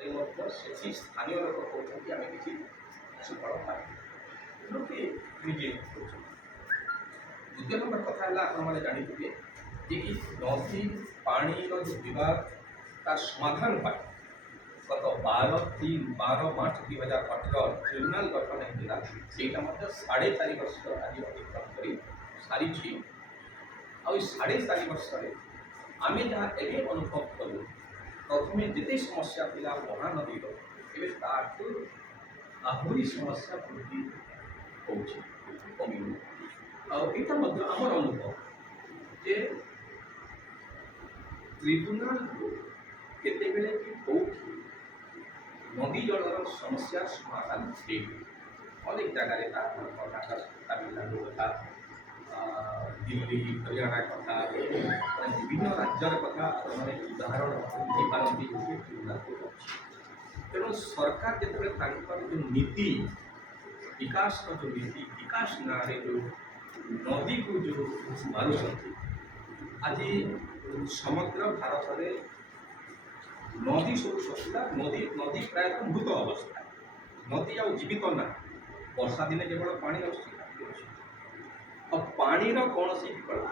से स्थानीय लोक कहते आम किसी सुफल पाए लोके द्वितीय नंबर कथा है जानते जे नदी पानी जो विवाद तार समाधान पाए गत 12/3/12 ट्रिब्यूनाल गठन होता से 4.5 वर्ष आज अतिक्रम कर सारी 4.5 वर्ष आम जहाँ एवं अनुभव कलु प्रथम जिते समस्या था महानदी आहरी समस्या वृद्धि कमी आमर अनुभव जे ट्रिब्यूनाल केतेबेले कि कौटी नदी जलर समस्या समाधान अनेक जगह कर्नाटक तमिलनाडु कथा दिल्ली हरियाणा कथा विभिन्न राज्यर कथा उदाहरण पारती तेणु सरकार जो जो नीति विकास जो नीति विकास ना जो नदी को जो मारुंट आज समग्र भारत में नदी सब ससुला नदी नदी प्राय मृत अवस्था नदी आ जीवित ना वर्षा दिने केवल पानी पानी कौन विकल्प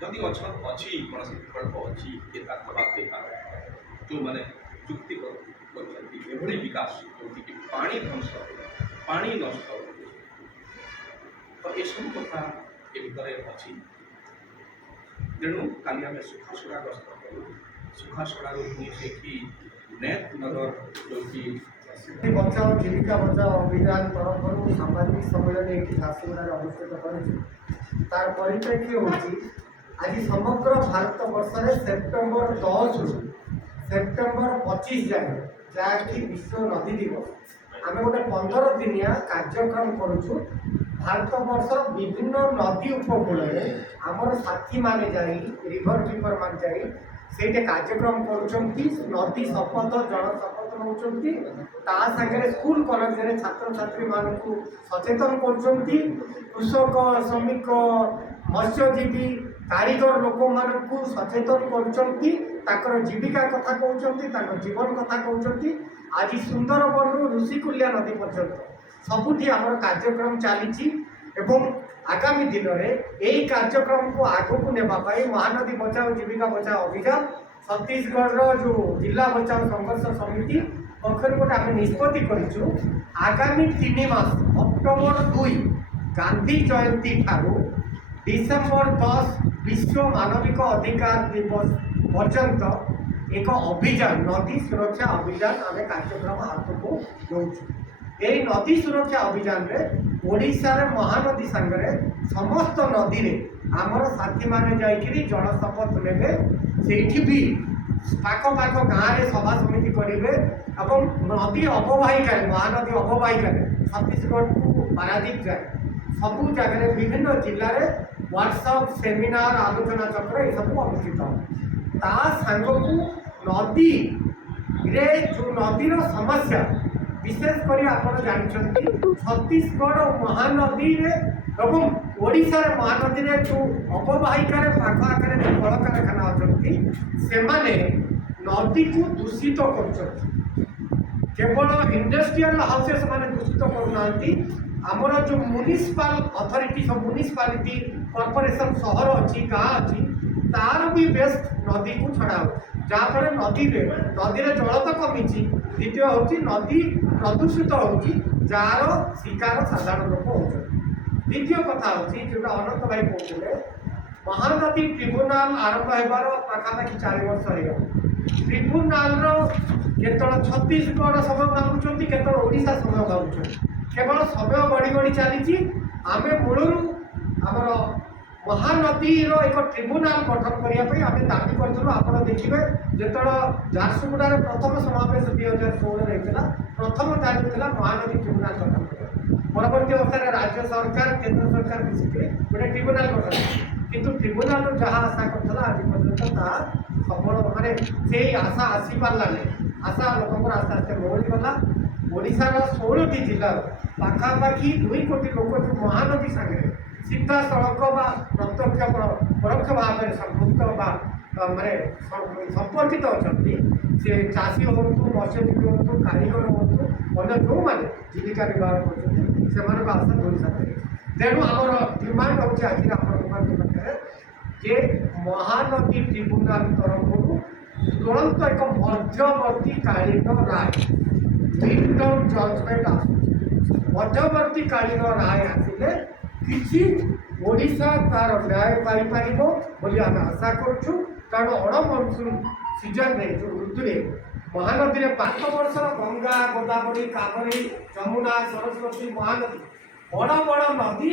जदि अच्छी कौन विकल्प अच्छी जो मैंने चुक्ति कर विकास जो पानी ध्वंस पानी नष्ट तो ये सब कथा अच्छी तेणु काली आम सुखासुड़ा गस्त कलु सुखासुड़ा नेत नगर जो बचाओ जीविका बचाओ अभियान तरफ सामाजिक सम्मेलन ये झारसुगुड़ा अनुष्ठित कर परिप्रेक्षी होची आज समग्र भारत वर्ष में सेप्टेम्बर 10 रु सेप्टेम्बर 25 जाए जहाँकि विश्व नदी दिवस आम गोटे 15 दिनिया कार्यक्रम करुचु भारत वर्ष विभिन्न नदी उपकूल में आमर साथी माने जाई रिवर कीपर मान जाई से कार्यक्रम करुचंती नदी शपथ जल शपथ नौचंती ता संगे स्कूल कॉलेज रे छात्र छात्री मान को सचेतन करुचंती कृषक श्रमिक मत्स्यजीवी कारीगर लोक मान को सचेतन करुचंती ताकर जीविका कथा कहउचंती ताकर जीवन कथा कहउचंती आज सुंदरबन ऋषिकुल्या नदी पर्यंत सबुठी आमर कार्यक्रम चली एवं आगामी दिन में यही कार्यक्रम को आगू को नेबाई महानदी बचाओ जीविका बचाओ अभियान छत्तीसगढ़ जो जिला बचाओ संघर्ष समिति पक्षर गोटे आम निष्पत्ति करूँ आगामी 3 मास अक्टोबर 2 गांधी जयंती ठारू डिसेम्बर 10 विश्व मानविक अधिकार दिवस पर्यंत एक अभियान नदी सुरक्षा अभियान आम कार्यक्रम हाथ को दौचु यही नदी सुरक्षा अभियान में ओडिशा रे महानदी संगे समस्त नदी रे आमर साथी माने जाइकरी जल शपथ लेबे सेठी भी पाख पाख गाँव रे सभा समिति करेंगे और नदी अववाहिका महानदी अववाहिका छत्तीसगढ़ को पारादीप जाए सबू जगह विभिन्न जिले में व्हाट्सएप सेमिनार आलोचना चक्र ये सब अनुष्ठित ता सांग को नदी रे जो नदीर समस्या विशेषकर आप जानते छत्तीसगढ़ महानदी एवं ओडिशा महानदी रे जो अववाहिका पाख आगे जो कल कारखाना अच्छी से नदी को दूषित कर केवल इंडस्ट्रियल हाउसेस माने दूषित करना आमर जो म्युनिसिपल अथॉरिटी सब म्युनिसिपालिटी कॉर्पोरेशन सहर अच्छी गाँ अच्छी तार भी बेस्ट नदी को छड़ा जहाँफल नदी रे जल तो कमी द्वितीय हूँ नदी प्रदूषित होगी जार शिकार साधारण लोक हो द्वितीय कथा हूँ जो अनंत भाई कहते महानदी ट्रिब्यूनाल आरंभ होबार पाखापाखि 4 वर्ष हो ट्रिब्यूनाल केतल छत्तीसगढ़ समय मांगुंट केतल ओडिशा समय मांगुंट केवल समय बढ़ी बढ़ी चली आम मूल आमर महानदी एक ट्रिब्यूनाल गठन करने आम दाबी करूँ आप देखिए जो झारसुगुड़ा प्रथम समावेश 2016 होता प्रथम तारीख था महानदी ट्रिब्यूनाल गठन कर परवर्त अवस्था राज्य सरकार केंद्र सरकार मिसिक गोटे ट्रिब्यूनाल गठन किंतु ट्रिब्यूनाल जहाँ आशा करता आज पर्यटन सफल माने से आशा आसी पार्ला आशा लोक आस्ते आस्ते बढ़ीगला ओडार 16टी जिलार पाखापाखि 2 कोटी लोक जो महानदी सागर सीधा सड़क प्रत्यक्ष परोक्ष भाव में संपृक्त ମାନେ ସମ୍ପର୍କିତ ଅଛନ୍ତି ସେ ଚାଷୀ ହୁଅନ୍ତୁ ମତ୍ସ୍ୟଜୀବୀ ହୁଅନ୍ତୁ କାରିଗର ହୁଅନ୍ତୁ ଅନ୍ୟ ଯେଉଁମାନେ ଜୀବିକା ନିର୍ବାହ କରୁଛନ୍ତି ସେମାନଙ୍କ ଆଶା ଧରି ସାରିଲେଣି। ତେଣୁ ଆମର ଡିମାଣ୍ଡ ହେଉଛି ଆଜି ଆପଣଙ୍କ ପାଖରେ ଯେ ମହାନଦୀ ଟ୍ରିବ୍ୟୁନାଲ ତରଫରୁ ତୁରନ୍ତ ଏକ ମଧ୍ୟବର୍ତ୍ତୀକାଳୀନ ରାୟ ମିଡ୍-ଟର୍ମ ଜଜମେଣ୍ଟ ଆସୁଛି। ମଧ୍ୟବର୍ତ୍ତୀକାଳୀନ ରାୟ ଆସିଲେ କିଛି ଓଡ଼ିଶା ତାର ନ୍ୟାୟ ପାଇପାରିବ ବୋଲି ଆମେ ଆଶା କରୁଛୁ। କାରଣ ଅଣମନସୁନ ସିଜନରେ ଯେଉଁ ଋତୁରେ ମହାନଦୀରେ 5 ବର୍ଷର ଗଙ୍ଗା ଗୋଦାବରୀ କାବେରୀ ଯମୁନା ସରସ୍ୱତୀ ମହାନଦୀ ବଡ଼ ବଡ଼ ନଦୀ